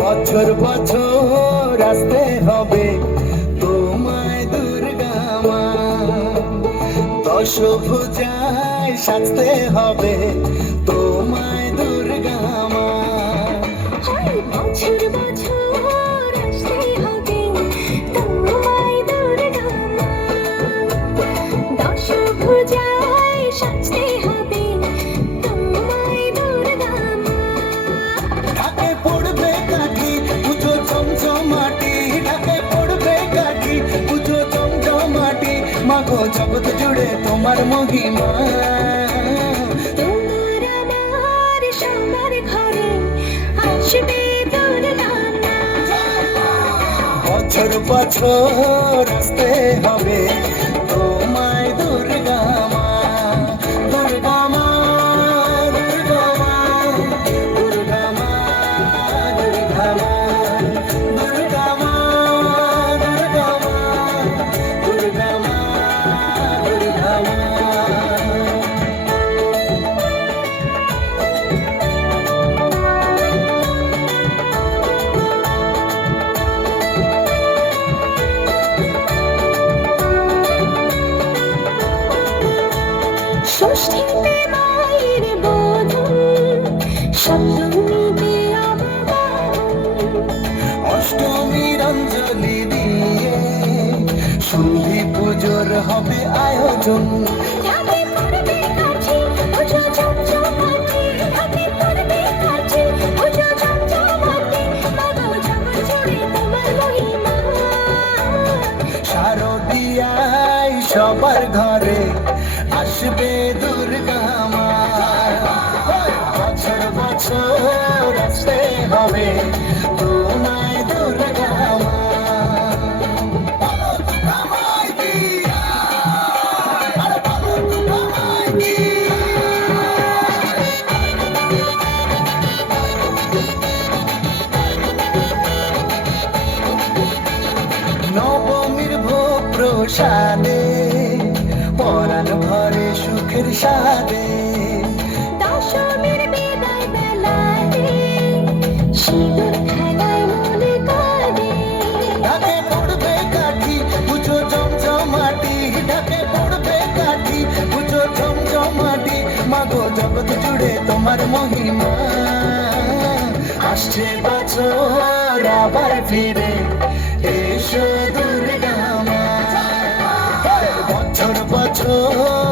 বছর বছর আসতে হবে তোমায় দুর্গা মা, দশভুজায় সাজতে হবে তোমায় দুর্গা মা। বছর বছর আসতে হবে তোমায় দুর্গা মা, দশভুজায় সাজতে হবে তোমায় দুর্গা মা। ঢাকে পড়বে কাঠি পুজো চমচমাটি, ঢাকে পড়বে কাঠি পুজো চমচমাটি, মাগো জগৎ জুড়ে তোমার মহিমা। তোমার আমার সবার ঘরে আসবে দুর্গা মা। বছর বছর আসতে হবে তোমায় দুর্গা মা, দুর্গা মা, দুর্গা মা, দুর্গা মা, দুর্গা মা, দুর্গা মা, দুর্গা মা, দুর্গা মা, দুর্গা মা। ষষ্ঠীতে মায়ের বোধন, সপ্তমীতে অবগাহন, অষ্টমীর অঞ্জলি দিয়ে সন্ধি পুজোর হবে আয়োজন। ঢাকে পড়বে কাঠি পুজো চমচমাটি, ঢাকে পড়বে কাঠি পুজো চমচমাটি, মাগো জগৎ জুড়ে তোমার মহিমা। শারদিয়ায় সবার ঘরে আসবে দুর্গা মা, বছর বছর আসতে হবে তোমায় দুর্গা মা। নবমীর ভোগ প্রসাদে পরাণ ভরে সুখের সাদে, দশমীর বিদায় বেলাতে সিঁদুর খেলায় মনে কাঁদে। ঢাকে পড়বে কাঠি পুজো চমচমাটি, ঢাকে পড়বে কাঠি পুজো চমচমাটি, মাগো জগৎ জুড়ে তোমার মহিমা। আসছে বছর আবার ফিরে এসো দুর্গা মা, বছর বছর